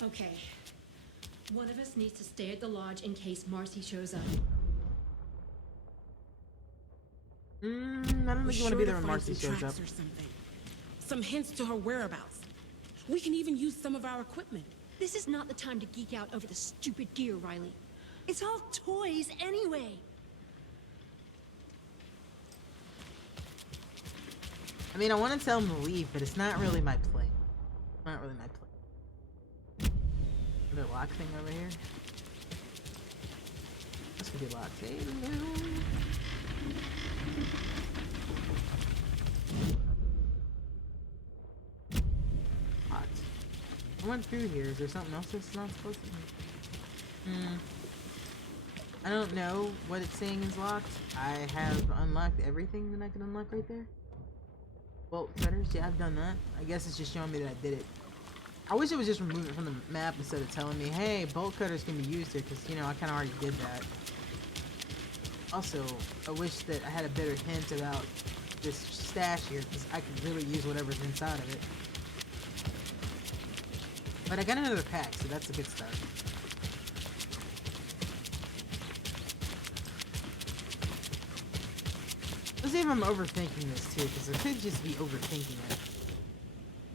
Okay. One of us needs to stay at the lodge in case Marcy shows up. I don't think you want to be there when Marcy shows up. Or something. Some hints to her whereabouts. We can even use some of our equipment. This is not the time to geek out over the stupid gear, Riley. It's all toys anyway. I mean, I want to tell him to leave, but it's not really my play. Not really my play. The lock thing over here. This could be locked. Hey, no. Hot. I went through here. Is there something else that's not supposed to be? I don't know what it's saying is locked. I have unlocked everything that I can unlock right there. Bolt cutters, yeah, I've done that. I guess it's just showing me that I did it. I wish it was just removing it from the map instead of telling me, hey, bolt cutters can be used here, because, you know, I kind of already did that. Also, I wish that I had a better hint about this stash here, because I could really use whatever's inside of it. But I got another pack, so that's a good start. Let's see if I'm overthinking this too, because I could just be overthinking it.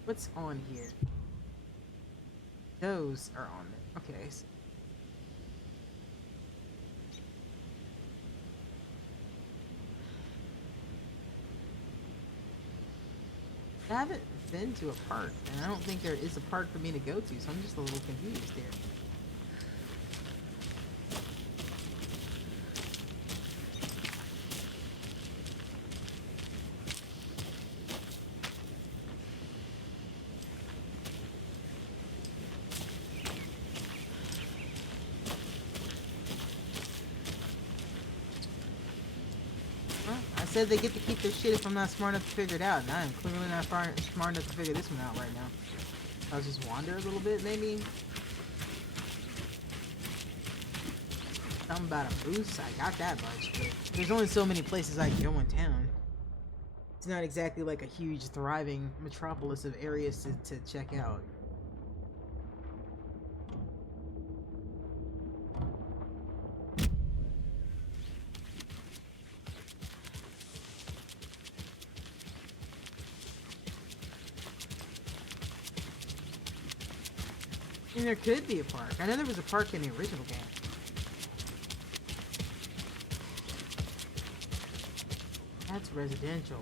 What's on here? Those are on there. Okay. So I haven't been to a park, and I don't think there is a park for me to go to, so I'm just a little confused here. I said they get to keep their shit if I'm not smart enough to figure it out, and I'm clearly not smart enough to figure this one out right now. I'll just wander a little bit, maybe? Something about a moose, I got that much, but there's only so many places I can go in town. It's not exactly like a huge, thriving metropolis of areas to check out. And there could be a park. I know there was a park in the original game. That's residential.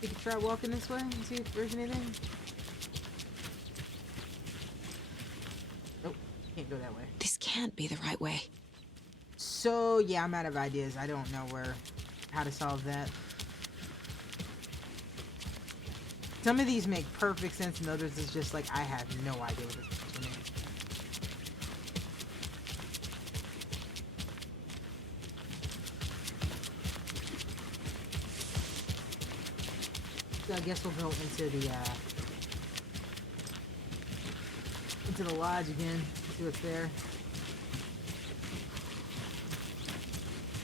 You could try walking this way and see if there's anything. Nope, can't go that way. This can't be the right way. So yeah, I'm out of ideas. I don't know how to solve that. Some of these make perfect sense, and others is just like I have no idea what this is for me. So I guess we'll go into the lodge again, see what's there.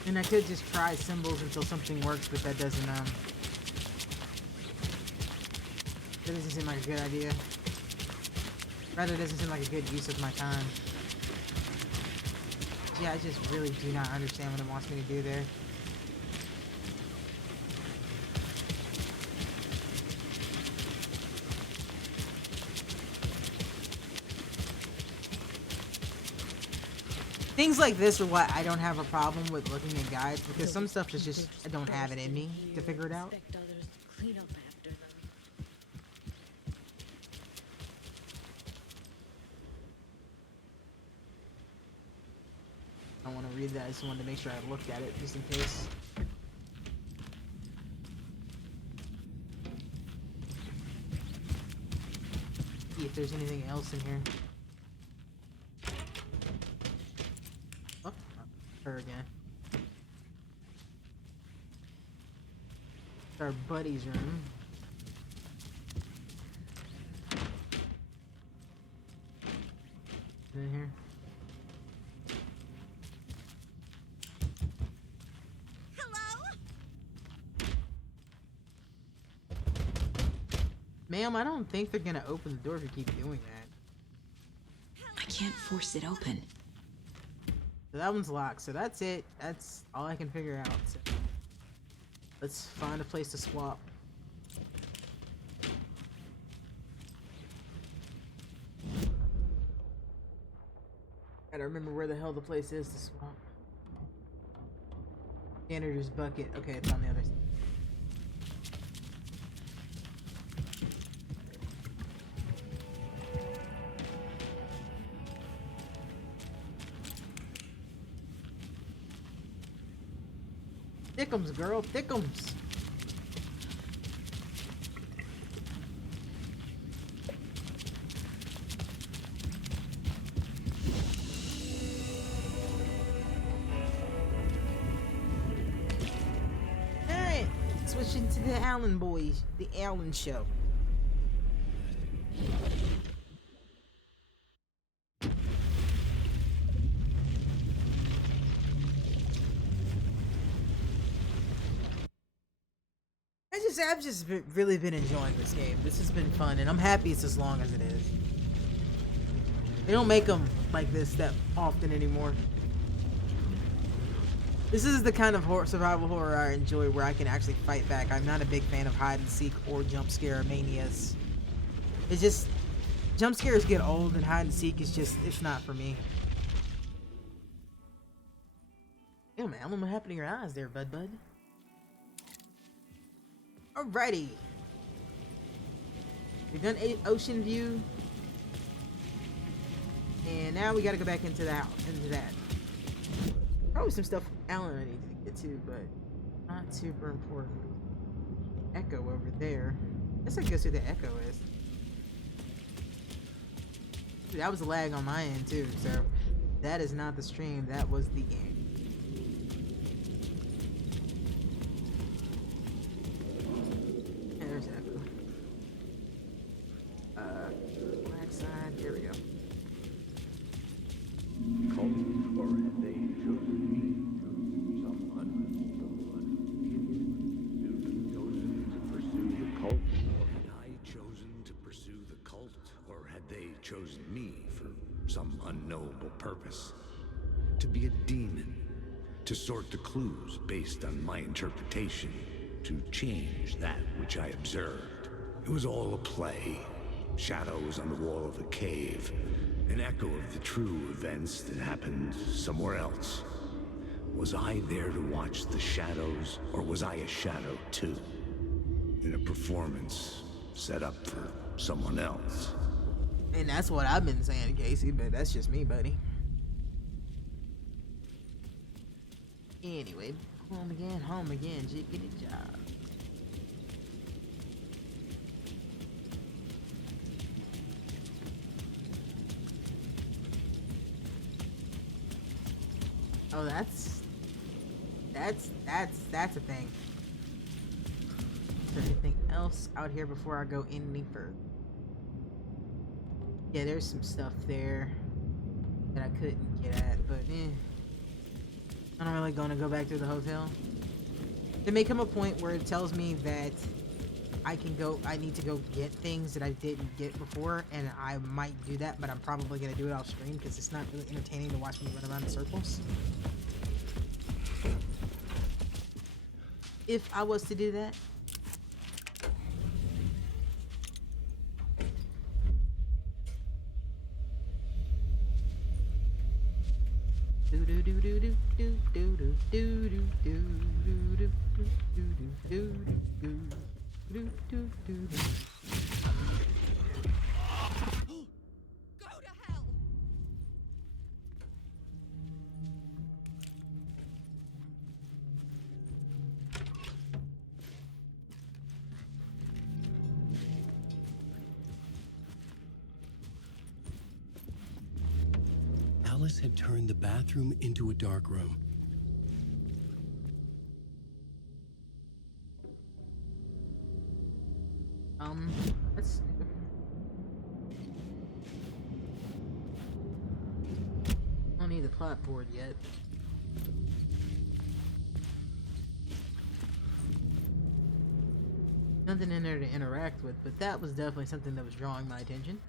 And I could just try symbols until something works, but that doesn't seem like a good idea. Rather, it doesn't seem like a good use of my time. Yeah, I just really do not understand what it wants me to do there. Things like this are why I don't have a problem with looking at guides, because some stuff is just, I don't have it in me to figure it out. I don't want to read that, I just wanted to make sure I looked at it, just in case. See if there's anything else in here. Oh, her again. It's our buddy's room. In here. Ma'am, I don't think they're gonna open the door if you keep doing that. I can't force it open. So that one's locked, so that's it. That's all I can figure out. So let's find a place to swap. Gotta remember where the hell the place is to swap. Janitor's bucket. Okay, it's on the other side. Thickums, girl, thickums. Alright, switching to the Allen boys, the Allen show. I've just really been enjoying this game. This has been fun, and I'm happy it's as long as it is. They don't make them like this that often anymore. This is the kind of survival horror I enjoy, where I can actually fight back. I'm not a big fan of hide and seek or jump scare manias. It's just jump scares get old, and hide and seek is just, it's not for me. Yo, man, what happened to your eyes there, bud? Alrighty. We've done Ocean View. And now we gotta go back into the house, into that. Probably some stuff Alan I need to get to, but not super important. Echo over there. I guess I guess who the Echo is. Dude, that was a lag on my end too, so that is not the stream, that was the game. There's Echo. Black side, here we go. Or have they chosen me to someone? Chosen to pursue the cult? Had I chosen to pursue the cult, or had they chosen me for some unknowable purpose? To be a demon, to sort the clues based on my interpretation, to change that which I observed. It was all a play. Shadows on the wall of the cave. An echo of the true events that happened somewhere else. Was I there to watch the shadows, or was I a shadow too? In a performance set up for someone else. And that's what I've been saying, Casey, but that's just me, buddy. Anyway, home again, jiggity job. Oh, that's a thing. Is there anything else out here before I go any further? Yeah, there's some stuff there that I couldn't get at, but I'm not really gonna go back to the hotel. There may come a point where it tells me that I need to go get things that I didn't get before, and I might do that, but I'm probably gonna do it off screen because it's not really entertaining to watch me run around in circles. If I was to do that. Go to hell! Alice had turned the bathroom into a dark room. Let's... I don't need the plot board yet. Nothing in there to interact with, but that was definitely something that was drawing my attention.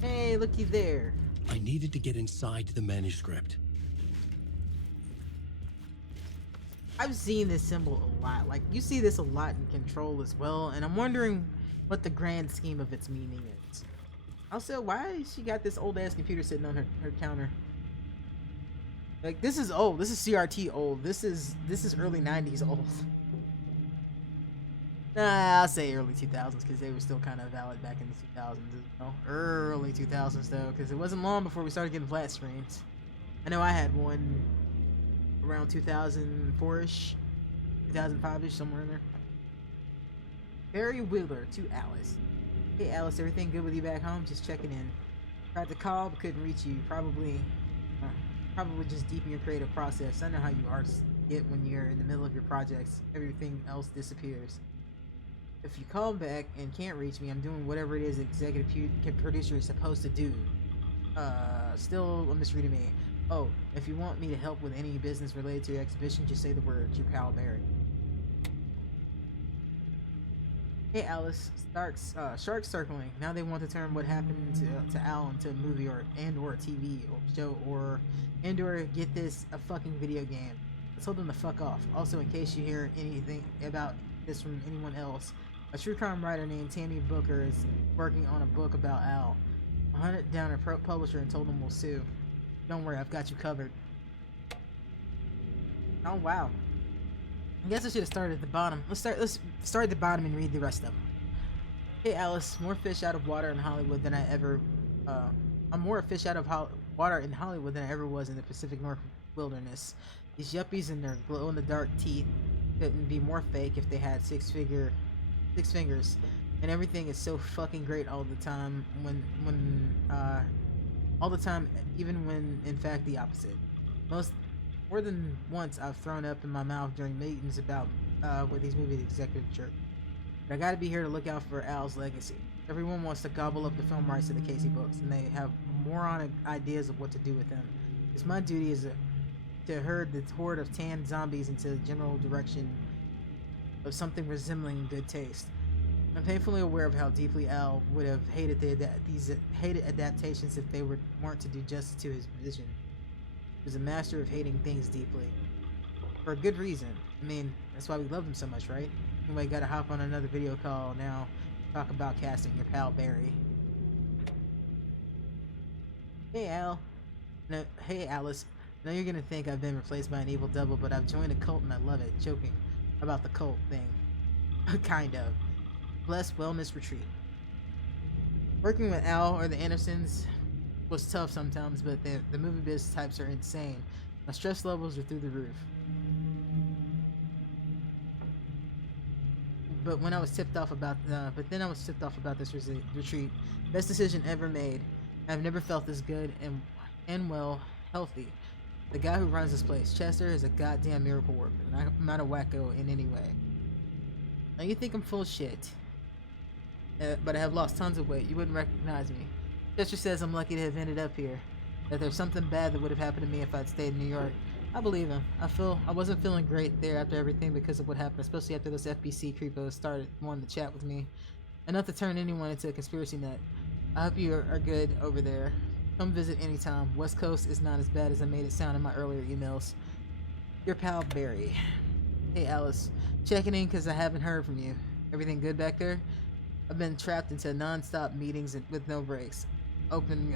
Hey, looky there. I needed to get inside the manuscript. I've seen this symbol a lot. Like, you see this a lot in Control as well, and I'm wondering what the grand scheme of its meaning is. Also, why she got this old-ass computer sitting on her counter? Like, this is old. This is CRT old. This is early 90s old. Nah, I'll say early 2000s because they were still kind of valid back in the 2000s. You know? Early 2000s, though, because it wasn't long before we started getting flat screens. I know I had one around 2004-ish, 2005-ish, somewhere in there. Barry Wheeler to Alice. Hey Alice, everything good with you back home? Just checking in. Tried to call but couldn't reach you. Probably just deep in your creative process. I know how you artists get when you're in the middle of your projects. Everything else disappears. If you call back and can't reach me, I'm doing whatever it is executive producer is supposed to do. Still a mystery to me. Oh, if you want me to help with any business related to your exhibition, just say the words. Your pal Barry. Hey Alice, Sharks circling. Now they want to turn what happened to Al into a movie or a TV or show or get this a fucking video game. I told them to fuck off. Also, in case you hear anything about this from anyone else, a true crime writer named Tammy Booker is working on a book about Al. I hunted down a publisher and told them we'll sue. Don't worry, I've got you covered. Oh wow. I guess I should have started at the bottom. Let's start at the bottom and read the rest of them. Hey Alice, more fish out of water in Hollywood than I ever I'm more fish out of water in Hollywood than I ever was in the Pacific North wilderness. These yuppies and their glow in the dark teeth couldn't be more fake if they had six fingers. And everything is so fucking great all the time all the time, even when in fact the opposite. More than once I've thrown up in my mouth during meetings about with these movie executive jerk. But I gotta be here to look out for Al's legacy. Everyone wants to gobble up the film rights to the Casey books, and they have moronic ideas of what to do with them. It's my duty to herd the horde of tanned zombies into the general direction of something resembling good taste. I'm painfully aware of how deeply Al would have hated these adaptations if they weren't to do justice to his vision. He was a master of hating things deeply. For a good reason. I mean, that's why we loved him so much, right? Anyway, gotta hop on another video call now. Talk about casting your pal Barry. Hey Al. No, hey Alice. I know you're gonna think I've been replaced by an evil double, but I've joined a cult and I love it. Joking about the cult thing. Kind of. Blessed Wellness Retreat. Working with Al or the Andersons was tough sometimes, but the movie biz types are insane. My stress levels are through the roof. But then I was tipped off about this retreat. Best decision ever made. I've never felt this good and well, healthy. The guy who runs this place, Chester, is a goddamn miracle worker. I'm not a wacko in any way. Now you think I'm full of shit, but I have lost tons of weight. You wouldn't recognize me. Chester says I'm lucky to have ended up here. That there's something bad that would have happened to me if I'd stayed in New York. I believe him. I wasn't feeling great there after everything because of what happened, especially after this FBC creepo started wanting to chat with me. Enough to turn anyone into a conspiracy nut. I hope you are good over there. Come visit anytime. West Coast is not as bad as I made it sound in my earlier emails. Your pal Barry. Hey Alice, checking in because I haven't heard from you. Everything good back there? I've been trapped into non-stop meetings with no breaks. Open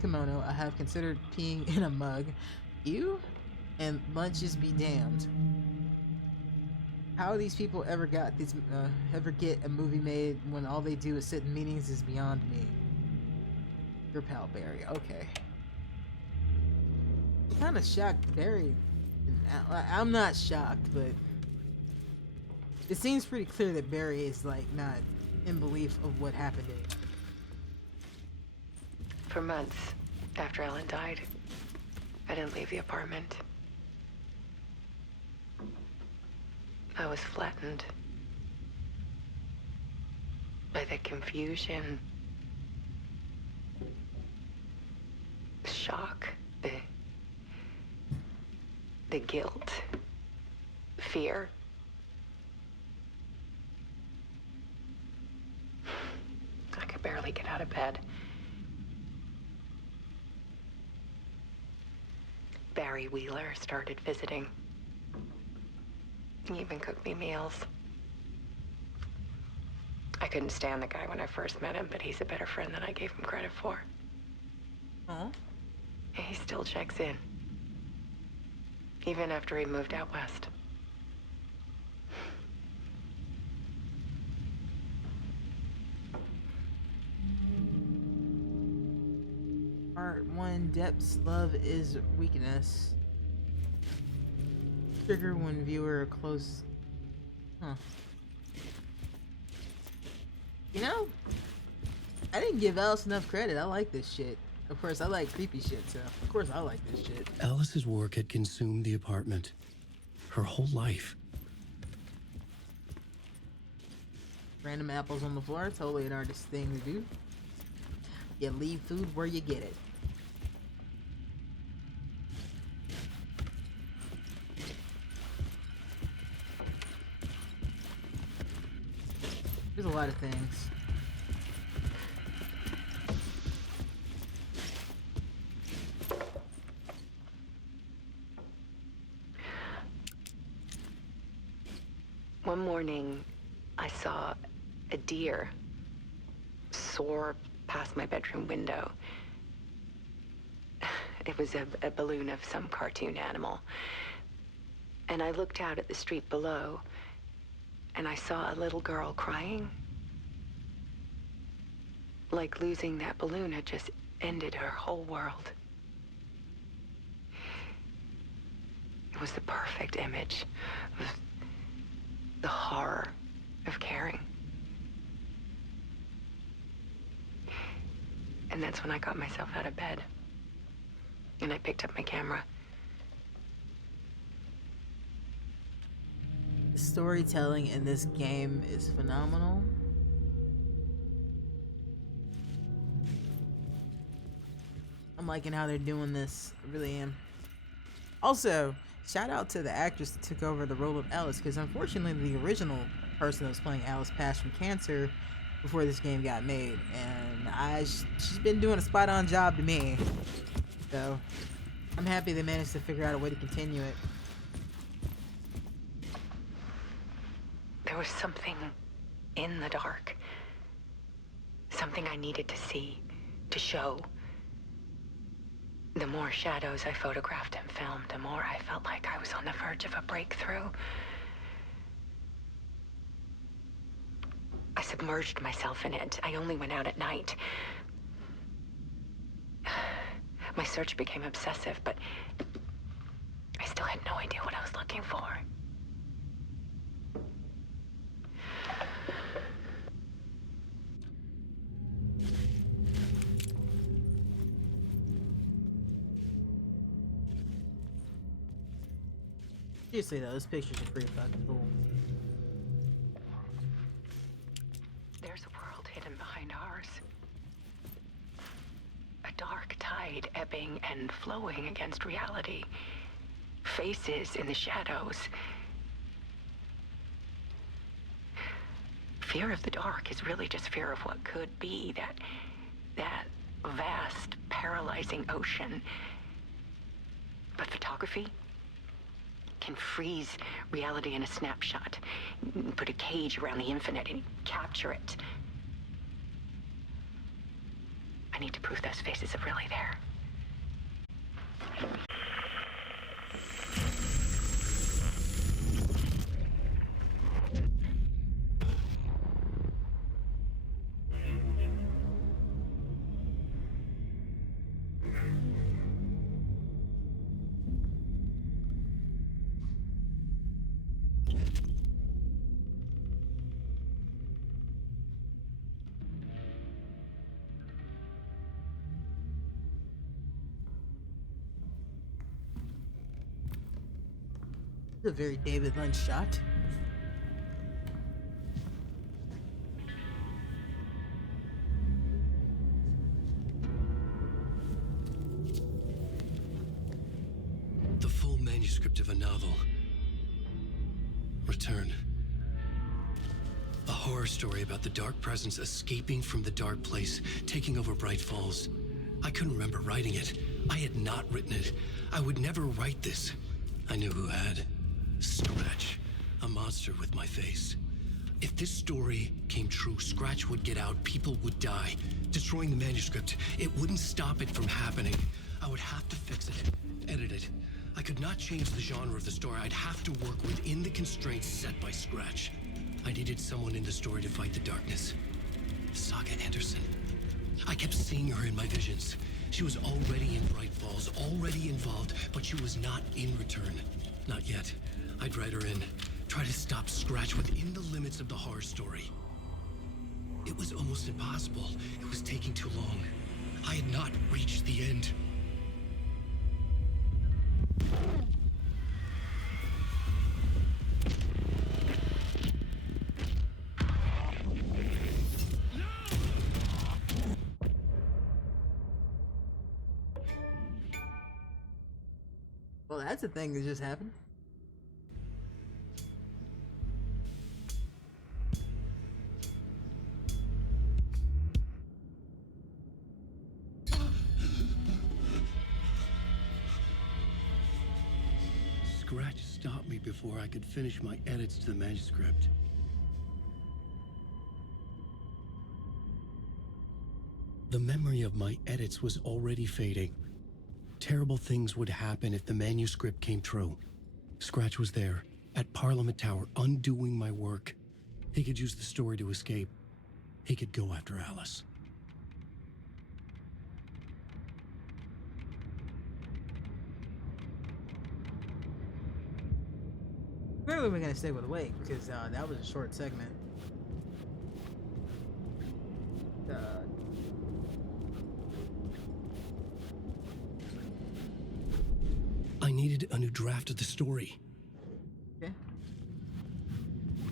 kimono. I have considered peeing in a mug. You? And lunches be damned. How these people ever get a movie made when all they do is sit in meetings is beyond me. Your pal Barry. Okay. Kind of shocked Barry. I'm not shocked, but it seems pretty clear that Barry is like not in belief of what happened to him. For months after Ellen died, I didn't leave the apartment. I was flattened by the confusion, the shock, the guilt, fear. barely get out of bed. Barry Wheeler started visiting. He even cooked me meals. I couldn't stand the guy when I first met him, but he's a better friend than I gave him credit for. Oh? He still checks in. Even after he moved out west. Part 1, depths, love is weakness. Trigger when viewer close. Huh. You know, I didn't give Alice enough credit. I like this shit. Of course, I like creepy shit, so of course I like this shit. Alice's work had consumed the apartment. Her whole life. Random apples on the floor, totally an artist thing to do. You leave food where you get it. There's a lot of things. One morning, I saw a deer soar past my bedroom window. It was a balloon of some cartoon animal. And I looked out at the street below, and I saw a little girl crying. Like losing that balloon had just ended her whole world. It was the perfect image of the horror of caring. And that's when I got myself out of bed. And I picked up my camera. The storytelling in this game is phenomenal. I'm liking how they're doing this. I really am. Also, shout out to the actress that took over the role of Alice, because unfortunately the original person that was playing Alice passed from cancer before this game got made, and she's been doing a spot-on job to me. So I'm happy they managed to figure out a way to continue it. There was something in the dark. Something I needed to see, to show. The more shadows I photographed and filmed, the more I felt like I was on the verge of a breakthrough. I submerged myself in it. I only went out at night. My search became obsessive, but I still had no idea what I was looking for. Seriously though, those pictures are pretty fucking cool. There's a world hidden behind ours. A dark tide ebbing and flowing against reality. Faces in the shadows. Fear of the dark is really just fear of what could be, that vast, paralyzing ocean. But photography can freeze reality in a snapshot, put a cage around the infinite and capture it. I need to prove those faces are really there. This is a very David Lynch shot. The full manuscript of a novel. Return. A horror story about the dark presence escaping from the dark place, taking over Bright Falls. I couldn't remember writing it. I had not written it. I would never write this. I knew who had. Scratch. A monster with my face. If this story came true, Scratch would get out, people would die. Destroying the manuscript, it wouldn't stop it from happening. I would have to fix it, edit it. I could not change the genre of the story. I'd have to work within the constraints set by Scratch. I needed someone in the story to fight the darkness. Saga Anderson. I kept seeing her in my visions. She was already in Bright Falls, already involved, but she was not in Return. Not yet. I'd write her in. Try to stop Scratch within the limits of the horror story. It was almost impossible. It was taking too long. I had not reached the end. Well, that's a thing that just happened. Scratch stopped me before I could finish my edits to the manuscript. The memory of my edits was already fading. Terrible things would happen if the manuscript came true. Scratch was there, at Parliament Tower, undoing my work. He could use the story to escape. He could go after Alice. Clearly we're gonna stay with Wake, because that was a short segment. I needed a new draft of the story. Okay.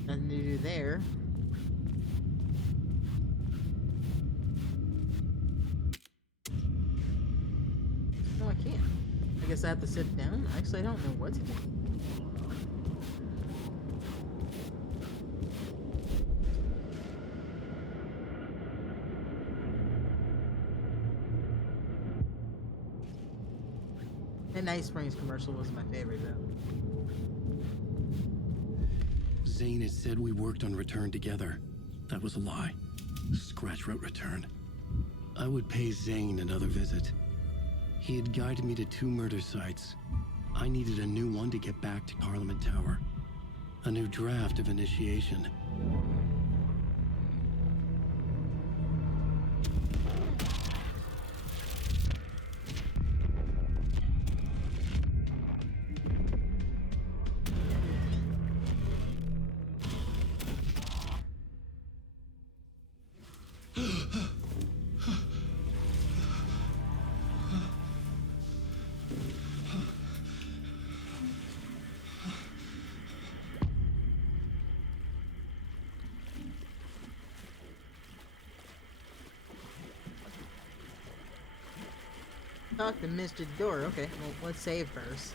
Nothing to do there. No, I can't. I guess I have to sit down. Actually, I don't know what to do. That Night Springs commercial was my favorite, though. Zane had said we worked on Return together. That was a lie. Scratch wrote Return. I would pay Zane another visit. He had guided me to 2 murder sites. I needed a new one to get back to Parliament Tower. A new draft of Initiation. Talk to Mr. Door. Okay, well, let's save first.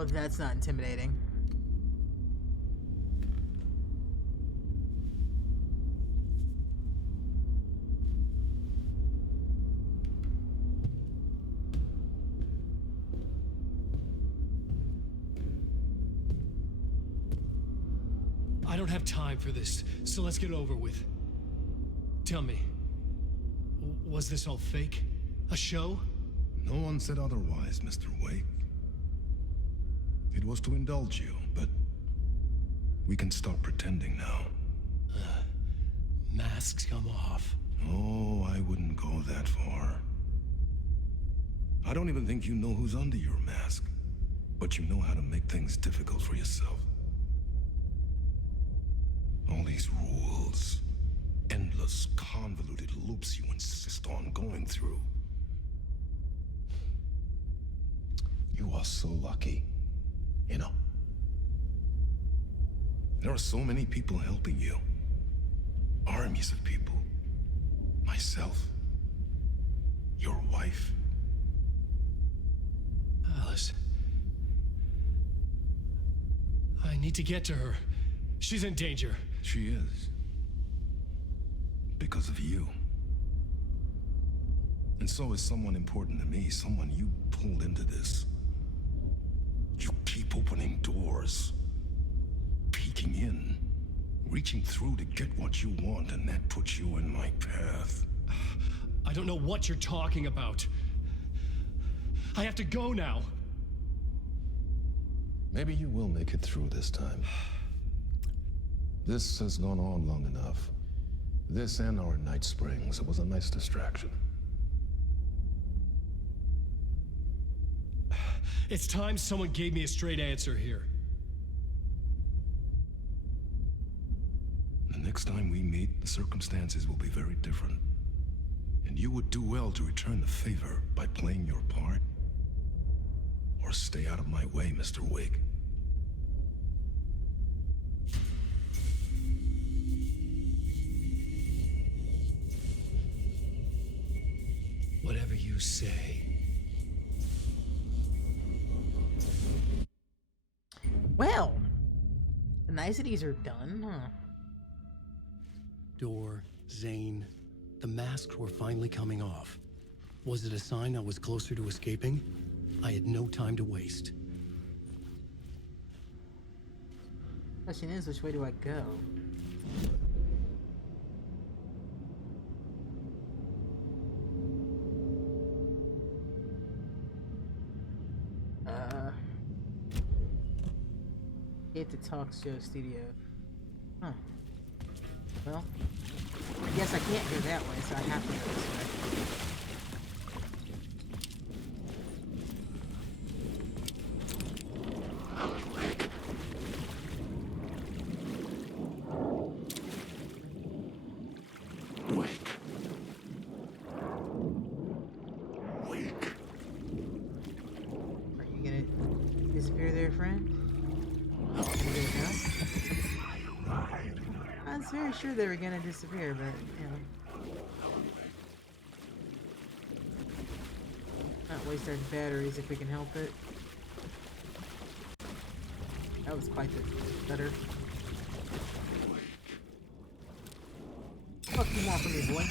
Oh, that's not intimidating. I don't have time for this, so let's get it over with. Tell me, was this all fake? A show? No one said otherwise, Mr. Wake. It was to indulge you, but we can stop pretending now. Masks come off. Oh, I wouldn't go that far. I don't even think you know who's under your mask, but you know how to make things difficult for yourself. All these rules, endless, convoluted loops you insist on going through. You are so lucky, you know. There are so many people helping you. Armies of people. Myself. Your wife. Alice. I need to get to her. She's in danger. She is. Because of you. And so is someone important to me, someone you pulled into this. You keep opening doors, peeking in, reaching through to get what you want, and that puts you in my path. I don't know what you're talking about. I have to go now. Maybe you will make it through this time. This has gone on long enough. This and our Night Springs. It was a nice distraction. It's time someone gave me a straight answer here. The next time we meet, the circumstances will be very different. And you would do well to return the favor by playing your part. Or stay out of my way, Mr. Wake. Whatever you say. Well, the niceties are done, huh? Door, Zane, the masks were finally coming off. Was it a sign I was closer to escaping? I had no time to waste. Question is, which way do I go? Get to Talk Show Studio. Huh. Well, I guess I can't go that way, so I have to go this way. Are you gonna disappear there, friend? I was very sure they were gonna disappear, but, you know. Not waste our batteries if we can help it. That was quite the better. What you want from me, boy?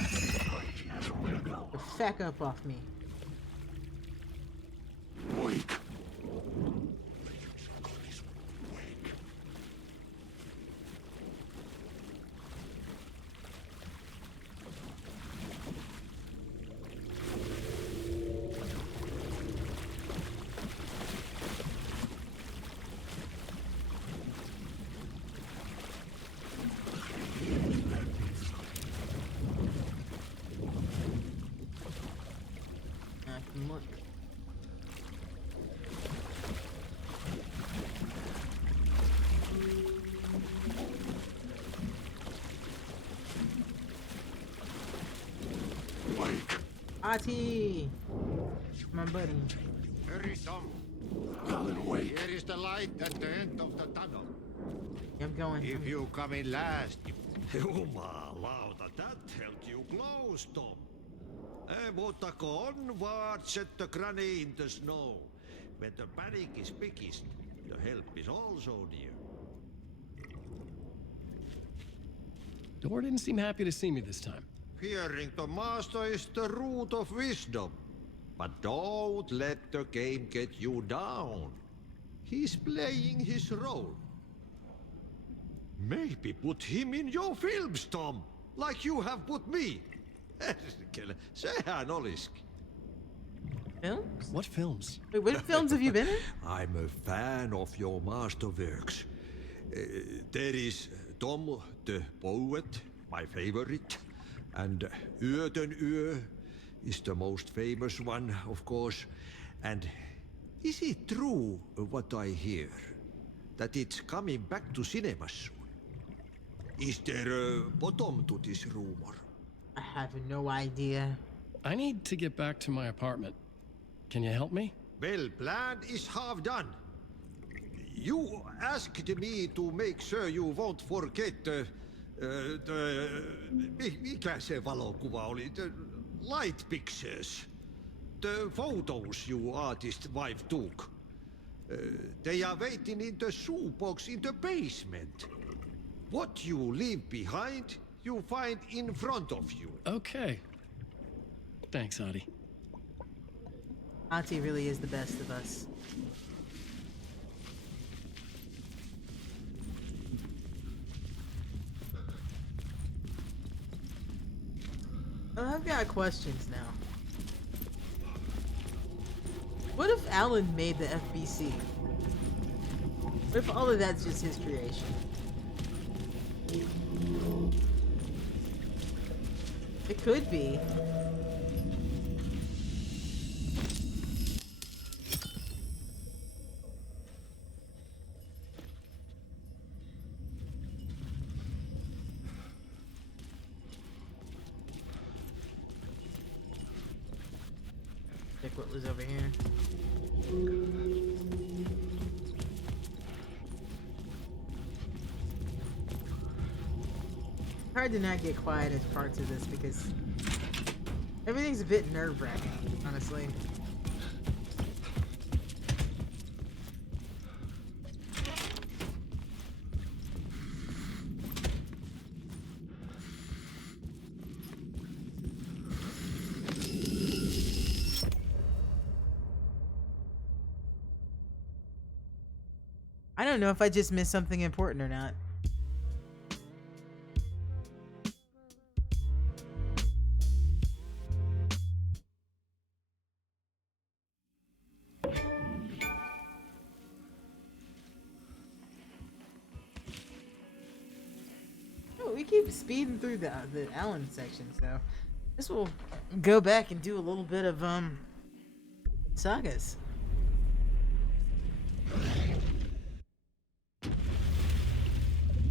The feck up off me. Look. Ati! My buddy. Hurry, Tom. Here is the light at the end of the tunnel. I'm going. If you come in last... Jumalauta, that held you close, Tom. Mutta onward, set the granny in the snow. When the panic is biggest, the help is also near. Door didn't seem happy to see me this time. Fearing the master is the root of wisdom. But don't let the game get you down. He's playing his role. Maybe put him in your films, Tom, like you have put me. Sehän olisikin. Films? What films? Wait, what films have you been in? I'm a fan of your masterworks. There is Tom the Poet, my favorite, And Yötön Yö is the most famous one, of course. And is it true what I hear? That it's coming back to cinemas soon? Is there a bottom to this rumor? I have no idea. I need to get back to my apartment. Can you help me? Well, plan is half done. You asked me to make sure you won't forget mikä se valokuva oli? The light pictures. The photos you artist wife took. They are waiting in the shoebox in the basement. What you leave behind, you find in front of you. Okay. Thanks, Adi. Auntie really is the best of us. I've got questions now. What if Alan made the FBC? What if all of that's just his creation? It could be. Check what was over here. Hard to not get quiet as parts of this because everything's a bit nerve-wracking, honestly. I don't know if I just missed something important or not. Oh, we keep speeding through the Allen section, so this will go back and do a little bit of sagas.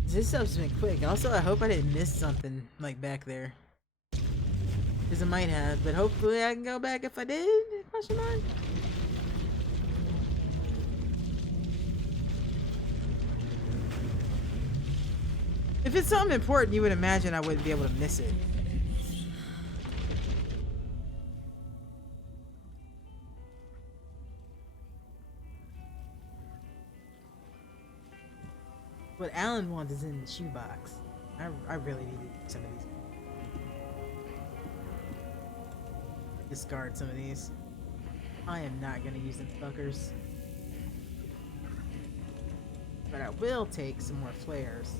This stuff's been quick. Also, I hope I didn't miss something like back there, because I might have. But hopefully, I can go back if I did. Question mark. If it's something important, you would imagine I wouldn't be able to miss it. What Alan wants is in the shoebox. I really need to do some of these. Discard some of these. I am not gonna use them fuckers. But I will take some more flares.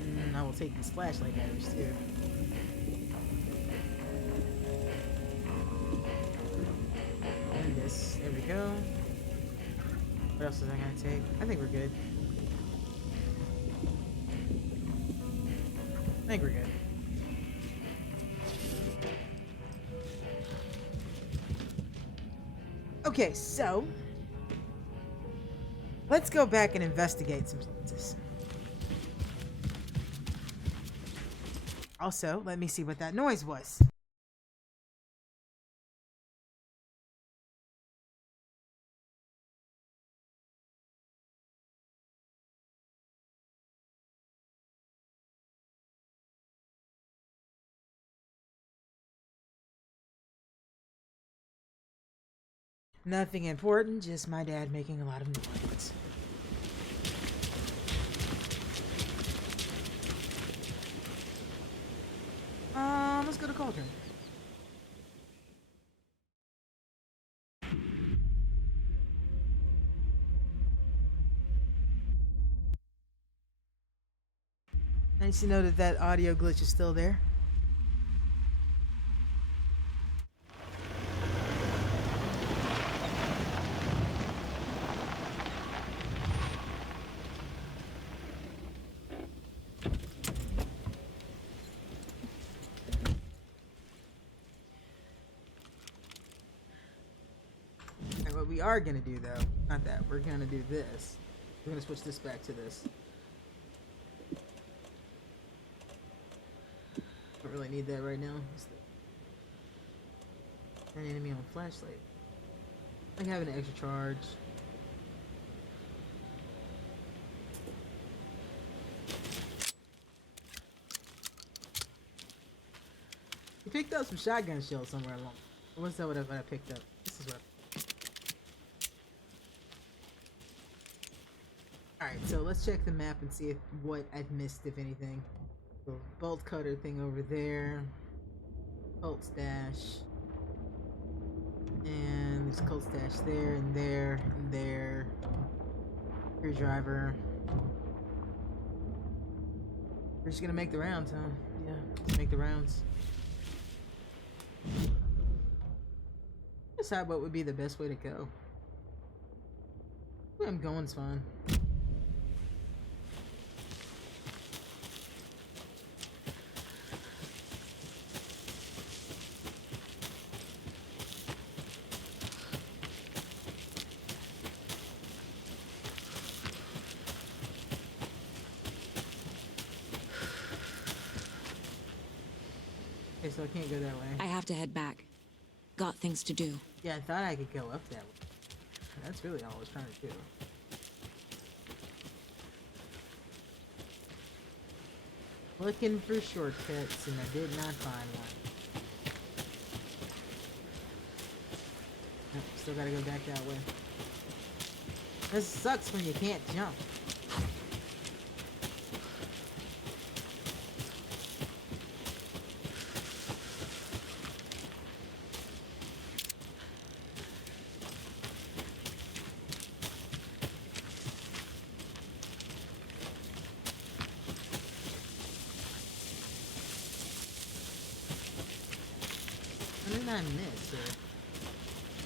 And I will take these flashlight batteries too. And this. There we go. What else is I gonna take? I think we're good. I think we're good. Okay, so let's go back and investigate some places. Also, let me see what that noise was. Nothing important, just my dad making a lot of noise. Let's go to Cauldron. Nice to know that that audio glitch is still there. we are gonna do though, not that, we're gonna do this. We're gonna switch this back to this. Don't really need that right now. An enemy on flashlight. Like having an extra charge. We picked up some shotgun shells somewhere along. What's that? What I picked up? This is what. Alright, so let's check the map and see what I've missed, if anything. The bolt cutter thing over there. Colt stash. And there's a Colt stash there and there and there. Screwdriver. We're just gonna make the rounds, huh? Yeah, let's make the rounds. Decide what would be the best way to go. Where I'm going's fine. Okay, so I can't go that way. I have to head back. Got things to do. Yeah, I thought I could go up that way. That's really all I was trying to do. Looking for shortcuts, and I did not find one. Nope, still gotta go back that way. This sucks when you can't jump. What did I miss?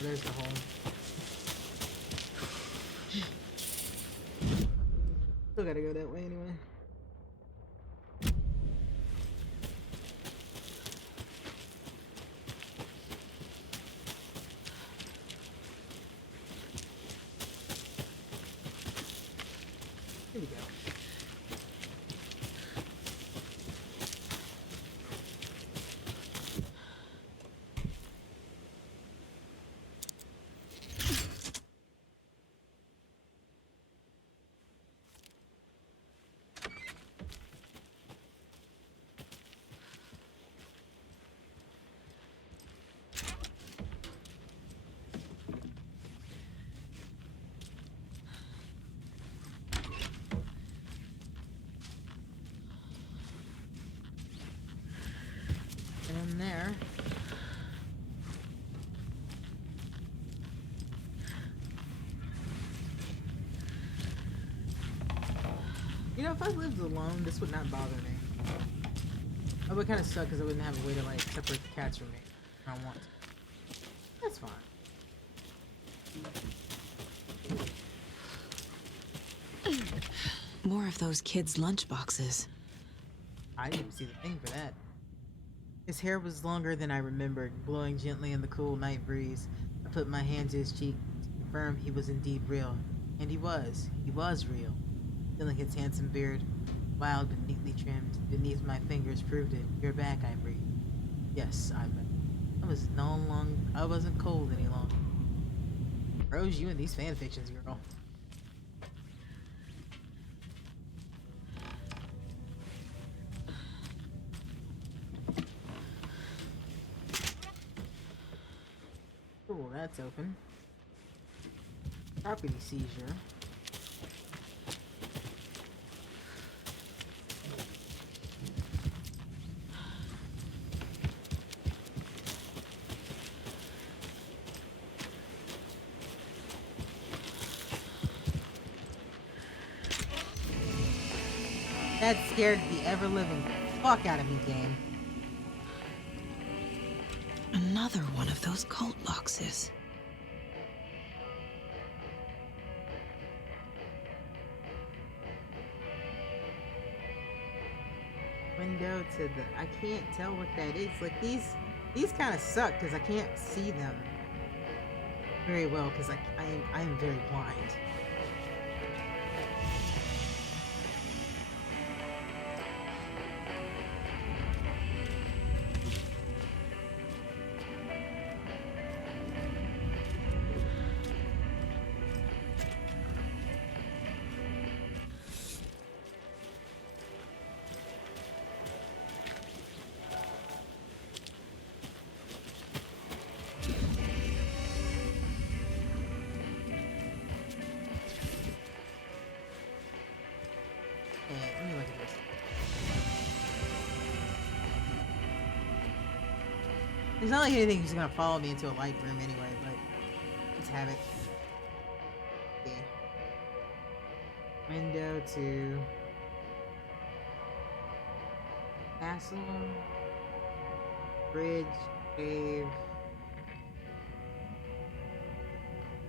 There's the hole. Still gotta go that way anyway. Here we go. In there. You know, if I lived alone, this would not bother me. It would kind of suck because I wouldn't have a way to like separate the cats from me. I don't want to. That's fine. More of those kids' lunchboxes. I didn't even see the thing for that. His hair was longer than I remembered, blowing gently in the cool night breeze. I put my hand to his cheek to confirm he was indeed real. And he was. He was real. Feeling his handsome beard, wild and neatly trimmed, beneath my fingers proved it. You're back, I breathed. Yes, I wasn't cold any longer. Rose, you and these fanfictions, girl. Cool, that's open. Property seizure. That scared the ever-living fuck out of me, game. Another one of those cult boxes. Window to the... I can't tell what that is. Like, these kind of suck because I can't see them very well because I I am very blind. Let me look at this. It's not like anything's gonna follow me into a light room anyway, but let's have it. Okay. Window to castle, bridge, cave.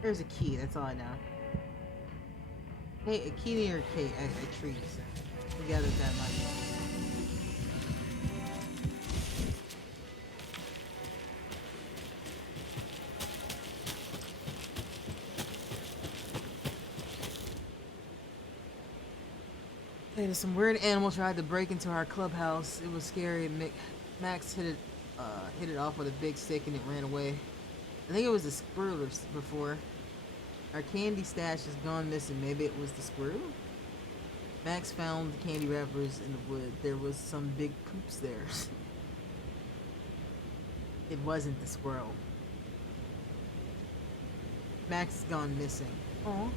There's a key, that's all I know. Hey, a key near a tree. So we gathered that much. Hey, some weird animal tried to break into our clubhouse. It was scary. Max hit it off with a big stick and it ran away. I think it was a squirrel before. Our candy stash has gone missing. Maybe it was the squirrel? Max found the candy wrappers in the wood. There was some big poops there. It wasn't the squirrel. Max has gone missing. Aww.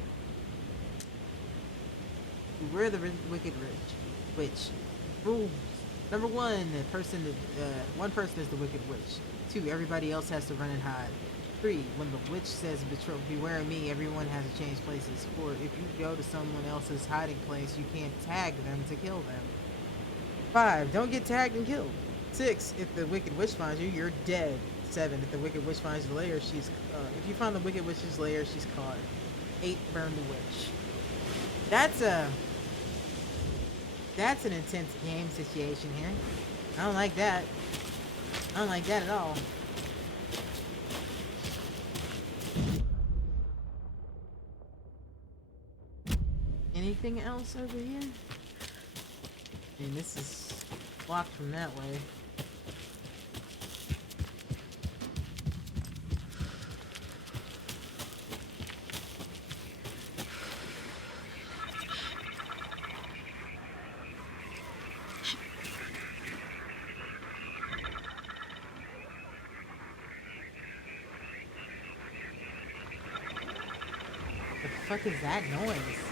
We're the Wicked Witch. Rules. Number 1, one person is the Wicked Witch. 2, everybody else has to run and hide. 3, when the witch says beware me, everyone has to change places. 4, if you go to someone else's hiding place, you can't tag them to kill them. 5, don't get tagged and killed. 6, if the Wicked Witch finds you, you're dead. 7, if the Wicked Witch finds the lair, if you find the Wicked Witch's lair, she's caught. 8, burn the witch. That's an intense game situation here. I don't like that. I don't like that at all. Anything else over here? I mean, this is blocked from that way. What the fuck is that noise?